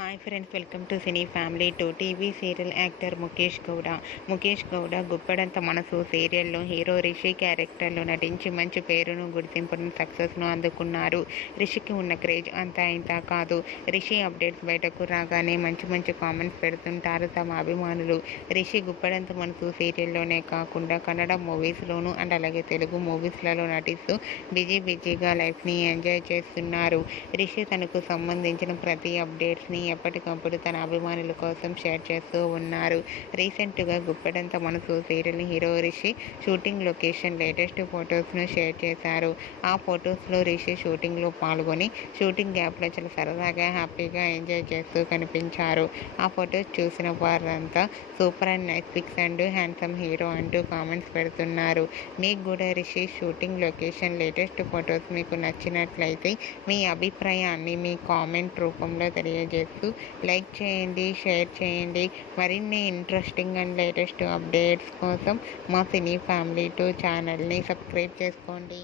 Hi friends, welcome to cine family two. TV serial actor Mukesh Gowda Guppedantha Manasu సీరియల్లో hero Rishi క్యారెక్టర్లో నటించి మంచి పేరును, గుర్తింపును, సక్సెస్ను అందుకున్నారు. రిషికి ఉన్న క్రేజ్ అంతా ఇంత కాదు. రిషి అప్డేట్స్ బయటకు రాగానే మంచి కామెంట్స్ పెడుతుంటారు తమ అభిమానులు. రిషి గుప్పెడంత మనసు సీరియల్లోనే కాకుండా కన్నడ మూవీస్లోనూ అండ్ అలాగే తెలుగు మూవీస్లలో నటిస్తూ బిజీగా లైఫ్ని ఎంజాయ్ చేస్తున్నారు. రిషి తనకు సంబంధించిన ప్రతి అప్డేట్స్ని ఎప్పటికప్పుడు తన అభిమానుల కోసం షేర్ చేస్తూ ఉన్నారు. రీసెంట్గా Guppedantha Manasu serial hero Rishi shooting location latest ఫొటోస్ను షేర్ చేశారు. ఆ ఫొటోస్లో రిషి షూటింగ్లో పాల్గొని షూటింగ్ గ్యాప్లో చాలా సరదాగా హ్యాపీగా ఎంజాయ్ చేస్తూ కనిపించారు. ఆ ఫొటోస్ చూసిన వారంతా super and nice pics and handsome hero అంటూ కామెంట్స్ పెడుతున్నారు. మీకు కూడా Rishi shooting location latest photos మీకు నచ్చినట్లయితే మీ అభిప్రాయాన్ని మీ కామెంట్ రూపంలో తెలియజేస్తూ లైక్ చేయండి, షేర్ చేయండి. మరిన్ని ఇంట్రెస్టింగ్ అండ్ లేటెస్ట్ అప్డేట్స్ కోసం మా సినీ ఫ్యామిలీ 2 ఛానల్ని సబ్స్క్రైబ్ చేసుకోండి.